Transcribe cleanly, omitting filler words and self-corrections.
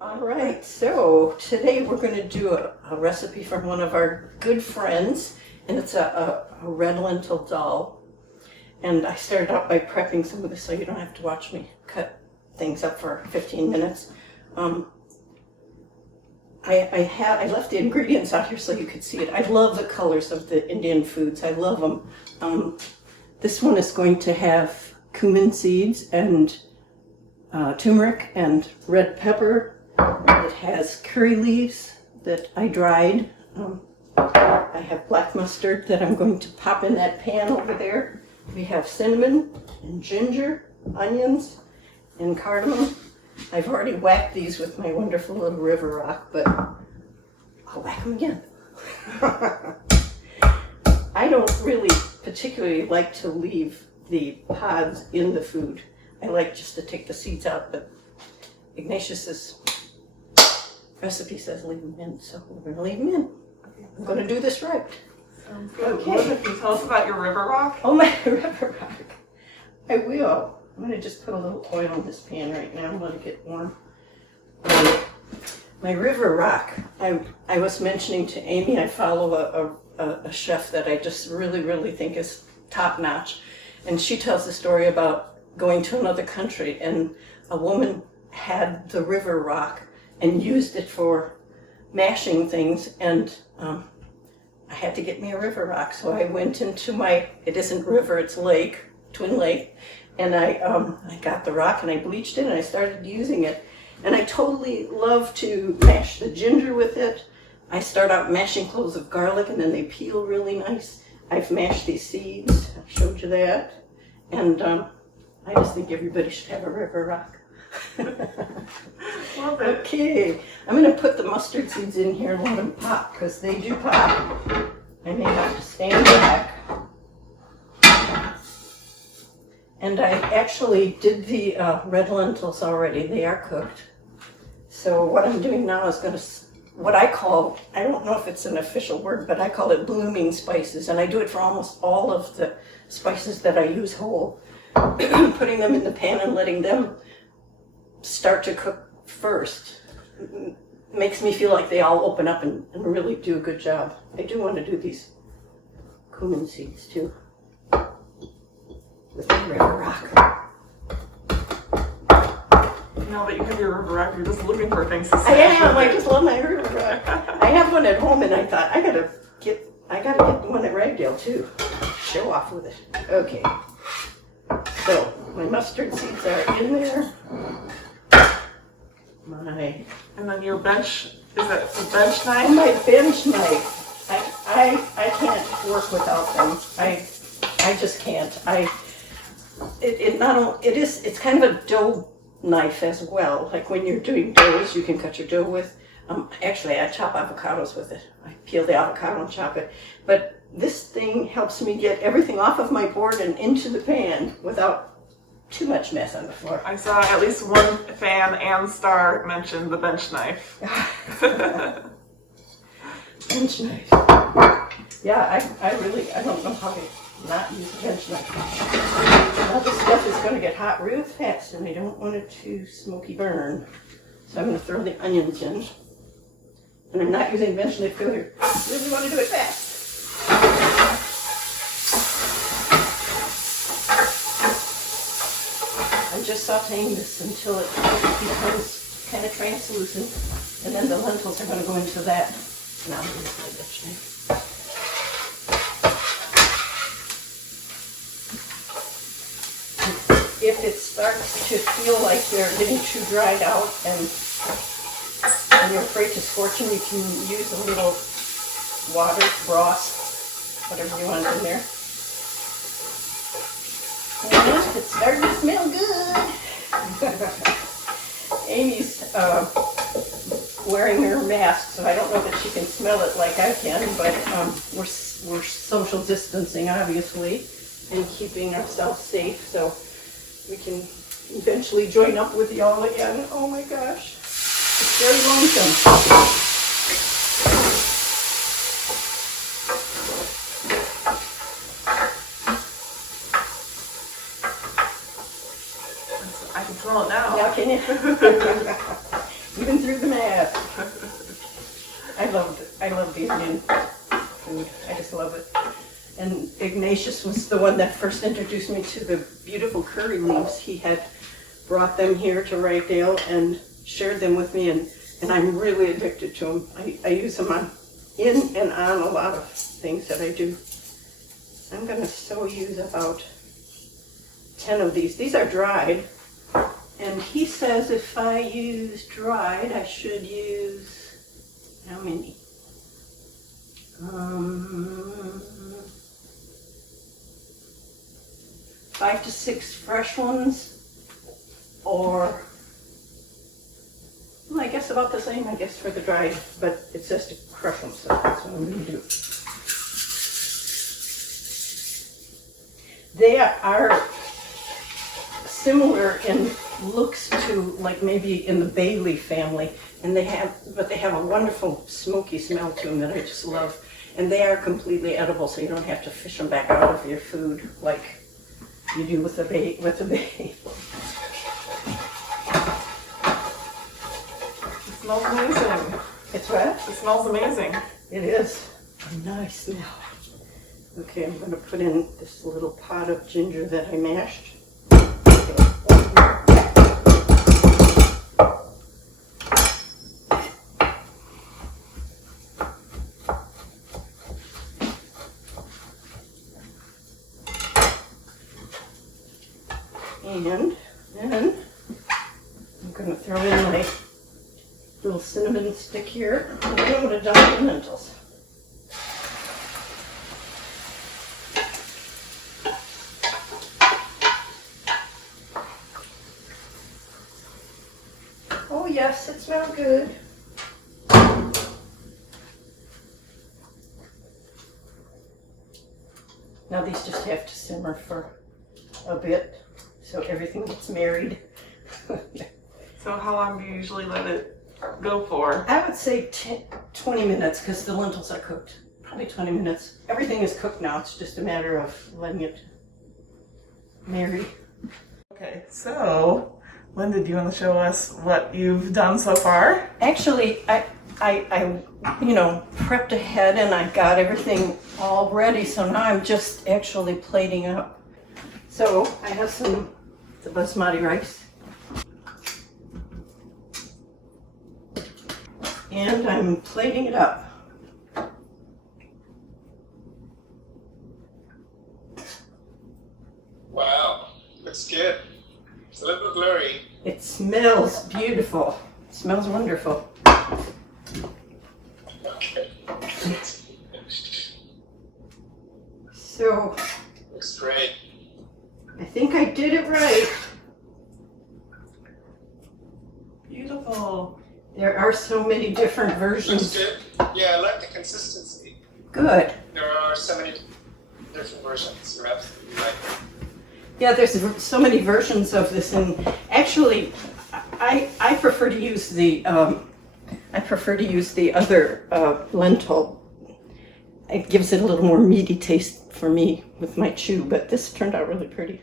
All right, so today we're going to do a recipe from one of our good friends, and it's a red lentil dal. And I started out by prepping some of this so you don't have to watch me cut things up for 15 minutes. I left the ingredients out here so you could see it. I love the colors of the Indian foods. I love them. This one is going to have cumin seeds and turmeric and red pepper. It has curry leaves that I dried. I have black mustard that I'm going to pop in that pan over there. We have cinnamon and ginger, onions, and cardamom. I've already whacked these with my wonderful little river rock, but I'll whack them again. I don't really particularly like to leave the pods in the food. I like just to take the seeds out, but Ignatius's recipe says leave them in, so we're going to leave them in. I'm going to do this right. Sounds good. Okay. Elizabeth, can you tell us about your river rock? Oh, my river rock. I will. I'm going to just put a little oil in this pan right now and let it get warm. My river rock, I was mentioning to Amy, I follow a chef that I just really think is top notch. And she tells the story about going to another country, and a woman had the river rock and used it for mashing things, and I had to get me a river rock. So I went into it isn't river, it's lake, Twin Lake, and I got the rock and I bleached it and I started using it. And I totally love to mash the ginger with it. I start out mashing cloves of garlic and then they peel really nice. I've mashed these seeds, I showed you that. And I just think everybody should have a river rock. Love it. Okay, I'm going to put the mustard seeds in here and let them pop, because they do pop. I may have to stand back. And I actually did the red lentils already. They are cooked. So what I'm doing now is going to, what I call, I don't know if it's an official word, but I call it blooming spices. And I do it for almost all of the spices that I use whole. Putting them in the pan and letting them start to cook first makes me feel like they all open up and really do a good job. I do want to do these cumin seeds too with my river rock. Now that you have your river rock, you're just looking for things to I say. am. I just love my river rock. I have one at home, and I thought I gotta get one at Ragdale too. Show off with it. Okay. So my mustard seeds are in there. And then your bench, is that a bench knife? My bench knife. I can't work without them. I just can't. It's kind of a dough knife as well. Like when you're doing doughs, you can cut your dough with. Actually, I chop avocados with it. I peel the avocado and chop it. But this thing helps me get everything off of my board and into the pan without too much mess on the floor. I saw at least one fan and star mention the bench knife. Bench knife. Yeah, I don't know how to not use a bench knife. Now this stuff is going to get hot real fast, and I don't want it to smoky burn. So I'm going to throw the onions in. And I'm not using bench knife because I really want to do it fast. I'm just sauteing this until it becomes kind of translucent, and then the lentils are going to go into that. Now I'm going to my bench knife. If it starts to feel like they're getting too dried out and you're afraid to scorch them, you can use a little water, broth, whatever you want in there. And it's starting to smell good. Amy's wearing her mask, so I don't know that she can smell it like I can, but we're social distancing, obviously, and keeping ourselves safe, so we can eventually join up with y'all again. Oh my gosh, it's very lonesome. I can smell it now. Yeah, can you? even through the math. I love the Indian food. I just love it. And Ignatius was the one that first introduced me to the beautiful curry leaves. He had brought them here to Rydale and shared them with me, and I'm really addicted to them. I use them in and on a lot of things that I do. I'm going to use about 10 of these. These are dried, and he says if I use dried, I should use, how many? 5 to 6 fresh ones, or, well, I guess about the same, I guess, for the dried, but it says to crush them, so that's what I'm going to do. They are similar in looks to, like, maybe in the bay leaf family, and they have a wonderful smoky smell to them that I just love, and they are completely edible, so you don't have to fish them back out of your food like you do with the bay. It smells amazing. It's what? It smells amazing. It is a nice smell. Okay, I'm going to put in this little pot of ginger that I mashed. And then I'm going to throw in my little cinnamon stick here, and then I'm going to dump the lentils. Oh yes, it smells good. Now these just have to simmer for a bit so everything gets married. So how long do you usually let it go for? I would say 20 minutes because the lentils are cooked. Probably 20 minutes. Everything is cooked now. It's just a matter of letting it marry. Okay, so Linda, do you want to show us what you've done so far? Actually, I prepped ahead and I got everything all ready. So now I'm just actually plating up. So I have the basmati rice. And I'm plating it up. Wow, looks good. It's a little blurry. It smells beautiful. It smells wonderful. Okay. So Looks great. I think I did it right. Beautiful. There are so many different Looks versions. good. Yeah, I like the consistency. Good. There are so many different versions. You're absolutely right. Yeah, there's so many versions of this, and actually, I prefer to use the other lentil. It gives it a little more meaty taste for me with my chew, but this turned out really pretty.